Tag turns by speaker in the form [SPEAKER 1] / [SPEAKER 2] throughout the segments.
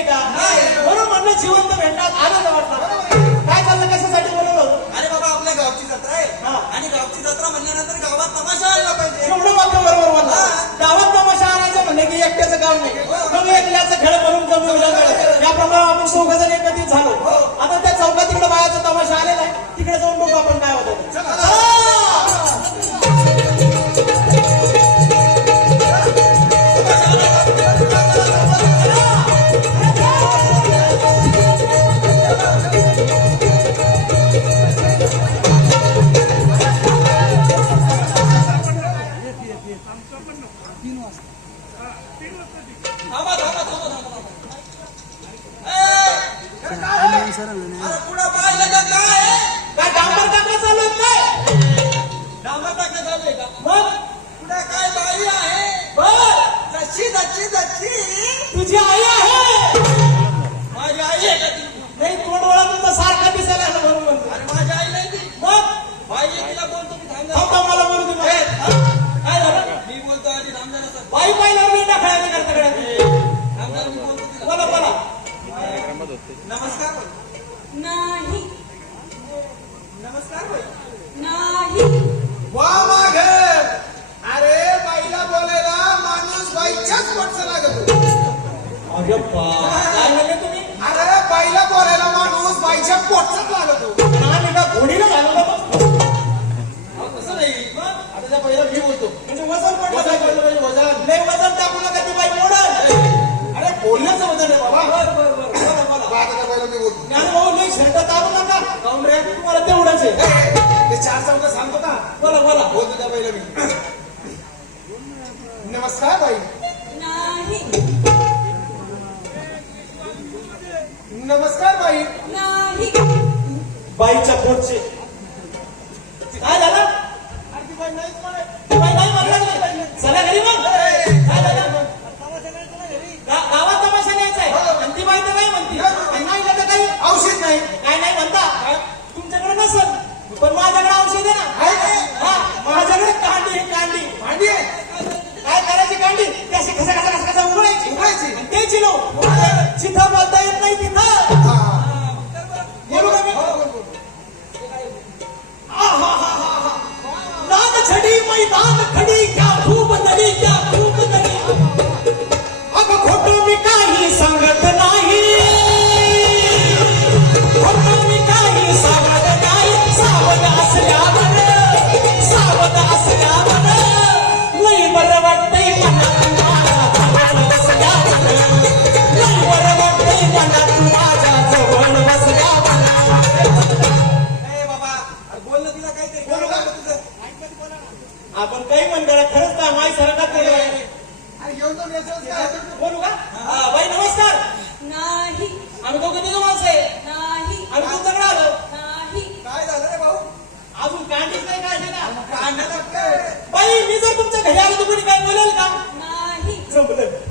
[SPEAKER 1] भेटली का म्हणून म्हणलं जिवंत भेटणार आनंद वाटला काय चाललं कशासाठी बोलवलं अरे बाबा आपल्या गावची जत्रा आहे. आणि गावची जत्रा म्हणल्यानंतर
[SPEAKER 2] गावात तमाशा आणला पाहिजे. एवढं मात्र बरोबर मला गावात तमाशा आणायचं म्हणजे की एकट्याचं काम
[SPEAKER 1] नाही. हो. मग एकल्याचं खेळ म्हणून
[SPEAKER 2] कमी याप्रमाणे आपण चौघ जण
[SPEAKER 1] एकत्रित
[SPEAKER 2] झालो. हो. आता त्या
[SPEAKER 1] चौकात
[SPEAKER 2] तिकडे बायाचा तमाशा आलेला आहे.
[SPEAKER 1] तुझी आई आहे
[SPEAKER 2] माझी आई आहे का ती
[SPEAKER 1] नाही तोंड डोळा तुमचा सारखा दिसायला लागला म्हणून म्हणतो.
[SPEAKER 2] अरे माझी आई नाही ती
[SPEAKER 1] मग
[SPEAKER 2] बाई तिला बोलतो मी थांब
[SPEAKER 1] थांब
[SPEAKER 2] जरा.
[SPEAKER 1] थांब मला बोलू
[SPEAKER 2] थांब.
[SPEAKER 1] काय झालं
[SPEAKER 2] मी बोलतो आधी थांब जरा सर.
[SPEAKER 1] बाई पाहिल्यावर मी टाकळ्या करता.
[SPEAKER 2] थांब जरा, मी बोलतो तिला.
[SPEAKER 1] बोला बोला
[SPEAKER 2] नमस्कार बाई.
[SPEAKER 3] नाही
[SPEAKER 2] नमस्कार बाई.
[SPEAKER 3] नाही
[SPEAKER 2] वा
[SPEAKER 1] काय म्हणले तुम्ही?
[SPEAKER 2] अरे बाईला बोलायला माणूस बाईच्या पोटचाच लागतो
[SPEAKER 1] आम्ही का घोडीला.
[SPEAKER 2] अहो, तसं नाही. आता त्या पहिला मी बोलतो.
[SPEAKER 1] म्हणजे वजन पडलं
[SPEAKER 2] वजन
[SPEAKER 1] पाहिजे.
[SPEAKER 2] पडलं पाहिजे, वजन.
[SPEAKER 1] लय वजन टाकू नका ती बाई मोडल
[SPEAKER 2] अरे बोलण्याचं वजन आहे बाबा.
[SPEAKER 1] बर बर
[SPEAKER 2] आता त्या पहिला मी बोलतो.
[SPEAKER 1] ज्ञानभाऊ लय शर्ट चालू नका. काऊन रे? तुम्हाला तेवढंच आहे.
[SPEAKER 2] ते चार चौका सांगतो का?
[SPEAKER 1] बोला बोला.
[SPEAKER 2] बोलतो त्या पहिला मी. नमस्कार बाई. नमस्कार बाई.
[SPEAKER 3] नाही.
[SPEAKER 1] बाईच्या पोटचे. काय झालं. चला घरी मग. काय झालं? गा- गावात तमाशा न्यायचा आहे. आणि ती बाई तर काय म्हणते? आणि नाही का तर काही
[SPEAKER 2] औषध नाही.
[SPEAKER 1] काय नाही म्हणता? तुमच्याकडे नसल. पण माझ्याकडे औषध आहे ना.
[SPEAKER 2] आहे का?
[SPEAKER 1] हा माझ्याकडे कांडी आहे कांडी.
[SPEAKER 2] भांडी आहे?
[SPEAKER 1] काय करायची कांडी? ती अशी कसा कसा कसा कसा उघडायची.
[SPEAKER 2] उघडायची.
[SPEAKER 1] आणि ते चिलो जिथं बोलता
[SPEAKER 2] तर
[SPEAKER 1] कोणी काय बोलेल का?
[SPEAKER 3] नाही.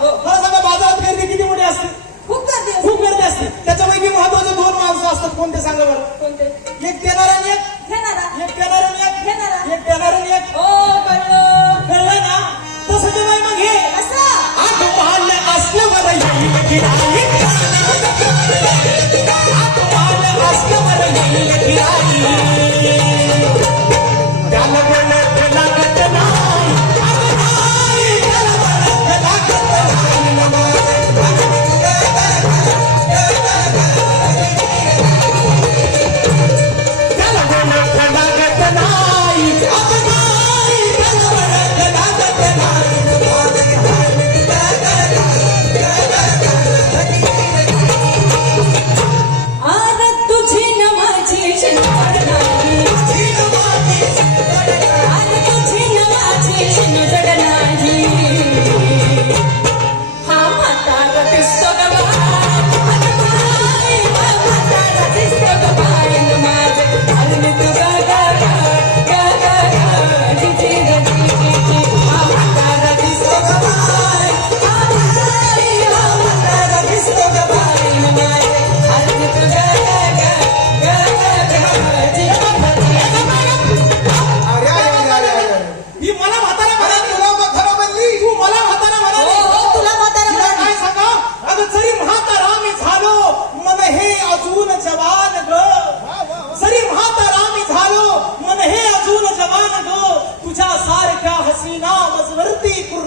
[SPEAKER 1] मला सांगा बाजारात गर्दी किती मोठी असते? खूप गर्दी असते. खूप गर्दी असते. त्याच्यापैकी महत्त्वाचे दोन माणसं असतात. कोणते? सांगा बरं. एक देणार आणि एक? ना? तसं ते मग हे. असं? आठ पाहिलं असलं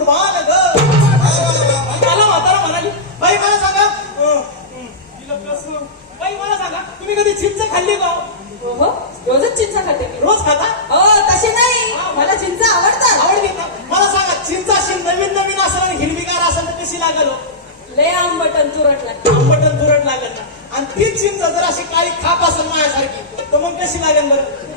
[SPEAKER 1] कुर्बान ग मला म्हातारा म्हणाली. बाई मला सांगा. बाई मला सांगा. तुम्ही कधी चिंच खाल्ली का?
[SPEAKER 3] रोजच चिंच खाते
[SPEAKER 1] रोज खाता?
[SPEAKER 3] हो नाही. मला चिंच आवडतात.
[SPEAKER 1] आवडली का? मला सांगा चिंच अशी नवीन नवीन असेल आणि हिरवीगार असेल तर कशी लागल? हो
[SPEAKER 3] लय आंबटन तुरट लागत.
[SPEAKER 1] आंबटन तुरट लागत ना. आणि तीच चिंच जर अशी काळी खाप असेल माझ्यासारखी तर मग कशी लागेल बरं?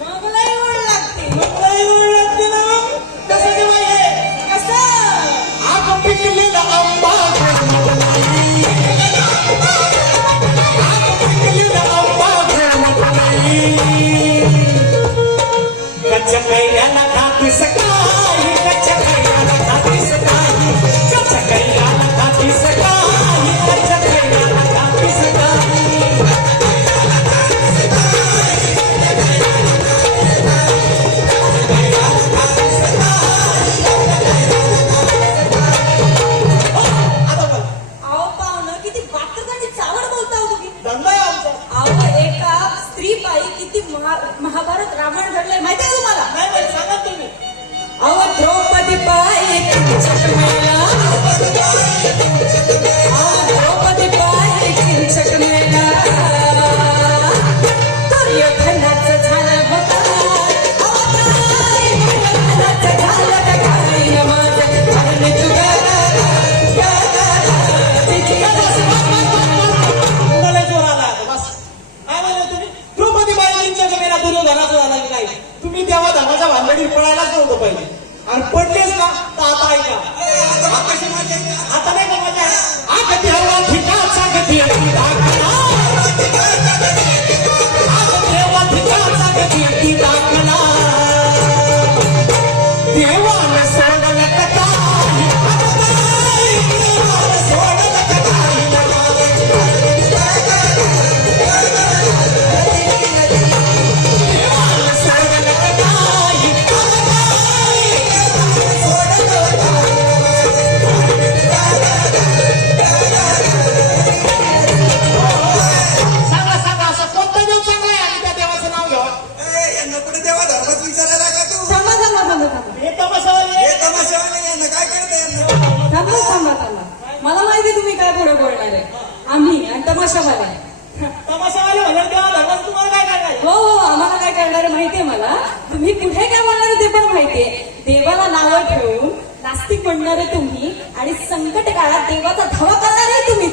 [SPEAKER 3] माहितीये देवाला नावं ठेवून नास्तिक म्हणणारे तुम्ही आणि संकट काळात देवाचा धावा करणारे तुम्ही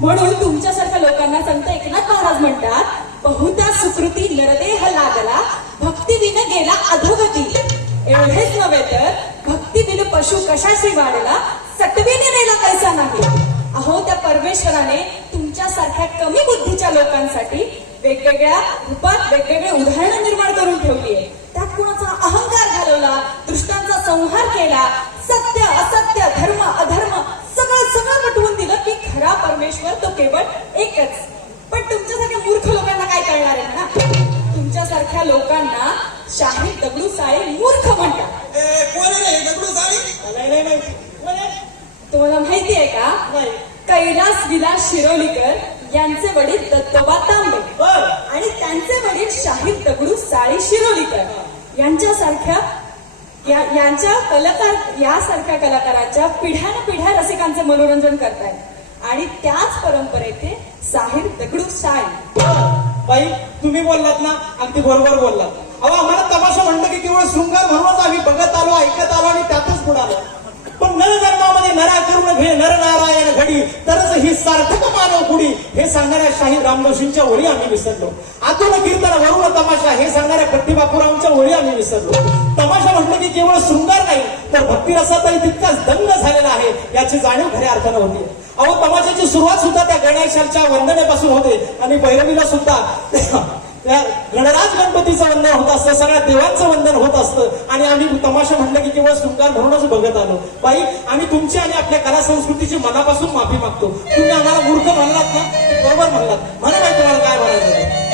[SPEAKER 3] म्हणून तुमच्यासारख्या लोकांना संत एकनाथ महाराज म्हणतात बहुता सुकृती नरदेह लागला भक्तीविन गेला अधोगती. एवढेच नव्हे तर भक्तीविन पशु कशाशी वाढला सटवीने नेला कैसा नाही. अहो त्या परमेश्वराने तुमच्यासारख्या कमी बुद्धीच्या लोकांसाठी वेगवेगळ्या रूपात वेगवेगळे उदाहरणं निर्माण करून ठेवली आहे कुणाचा अहंकार घालवला दृष्टांचा संहार केला सत्य असत्य धर्म अधर्म सगळं सगळं पटवून दिलं की खरा परमेश्वर तो केवळ एकच. पण तुमच्यासारख्या मूर्ख लोकांना काय करणार आहे ना? तुमच्यासारख्या लोकांना शाही दगडू साई मूर्ख म्हणतात.
[SPEAKER 2] दगडू
[SPEAKER 3] तुम्हाला माहिती आहे का? कैलास विलास शिरोलीकर यांचे वडील दत्तोबा तांबे आणि त्यांचे वडील शाहीर दगडू साळी शिरोलीकर. यांच्यासारख्या या यांच्या कलाकार यासारख्या कलाकारांच्या पिढ्यान पिढ्या रसिकांचे मनोरंजन करतायत. आणि त्याच परंपरेचे साहिर दगडू साय.
[SPEAKER 1] बाई तुम्ही बोललात ना अगदी बरोबर बोललात. अहो आम्हाला तमाशा म्हणलं की केवळ शृंगार म्हणूनच आम्ही बघत आलो ऐकत आलो आणि त्यात बुडालो पण नर जन्मामध्ये नरा करून घे नरनारायण घडी. तरच ही सार्थक मानव कुडी. हे सांगणाऱ्या शाही रामदोशींच्या ओळी आम्ही विसरलो. आतून कीर्तन वरून तमाशा हे सांगणाऱ्या पट्टी बापूरावांच्या ओळी आम्ही विसरलो. तमाशा म्हटलं की केवळ शृंगार नाही तर भक्तिरसातही तितकाच दंग झालेला आहे याची जाणीव खऱ्या अर्थानं होती. अहो तमाशाची सुरुवात सुद्धा त्या गणेशाच्या वंदनेपासून होते. आणि भैरवीला सुद्धा त्या गणराज गणपतीचं वंदन होत असतं सगळ्या देवांचं वंदन होत असतं. आणि आम्ही तमाशा म्हणलं की केवळ शृंगार म्हणूनच बघत आलो. बाई आम्ही तुमची आणि आपल्या कला संस्कृतीची मनापासून माफी मागतो. तुम्ही आम्हाला मूर्ख म्हणलात ना? बरोबर म्हणलात. म्हणा नाही तुम्हाला काय म्हणायचं